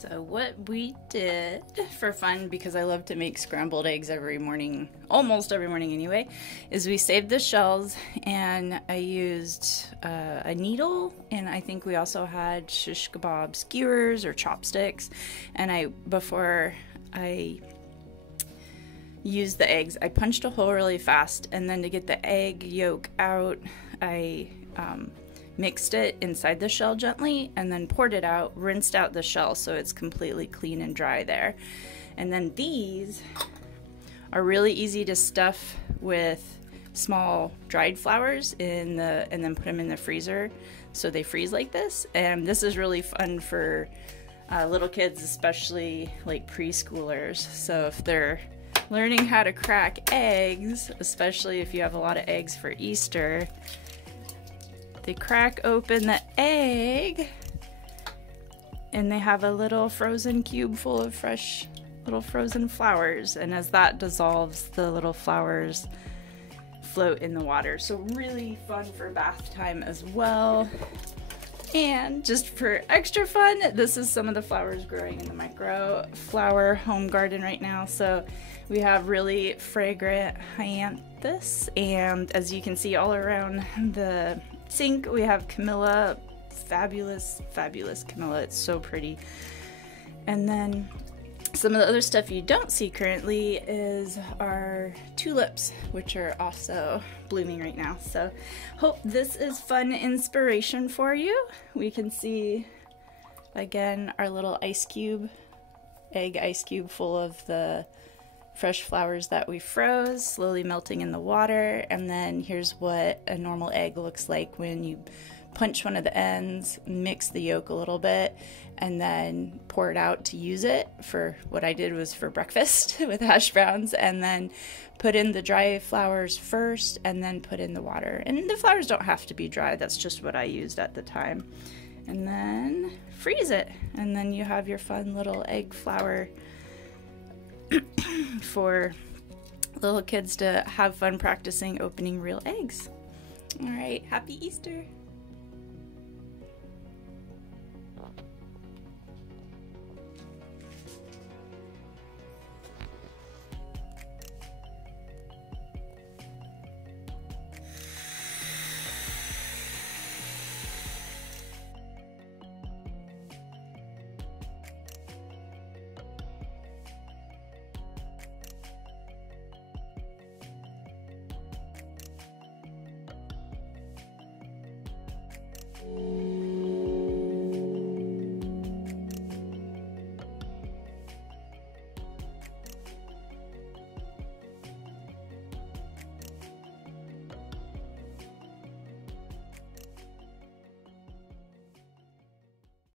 So what we did for fun, because I love to make scrambled eggs every morning, almost every morning anyway, is we saved the shells, and I used a needle, and I think we also had shish kebab skewers or chopsticks. And before I used the eggs, I punched a hole really fast, and then to get the egg yolk out, I mixed it inside the shell gently and then poured it out, rinsed out the shell so it's completely clean and dry there. And then these are really easy to stuff with small dried flowers and then put them in the freezer so they freeze like this. And this is really fun for little kids, especially like preschoolers. So if they're learning how to crack eggs, especially if you have a lot of eggs for Easter, they crack open the egg and they have a little frozen cube full of fresh little frozen flowers, and as that dissolves, the little flowers float in the water. So really fun for bath time as well. And just for extra fun, this is some of the flowers growing in the micro flower home garden right now. So we have really fragrant hyanthus, and as you can see all around the sink, we have Camilla, fabulous Camilla. It's so pretty. And then some of the other stuff you don't see currently is our tulips, which are also blooming right now. So hope this is fun inspiration for you. We can see again our little egg ice cube full of the fresh flowers that we froze, slowly melting in the water. And then here's what a normal egg looks like when you punch one of the ends, mix the yolk a little bit, and then pour it out to use it. For what I did was for breakfast with hash browns, and then put in the dry flowers first and then put in the water. And the flowers don't have to be dry, that's just what I used at the time. And then freeze it, and then you have your fun little egg flower for little kids to have fun practicing opening real eggs. All right, happy Easter.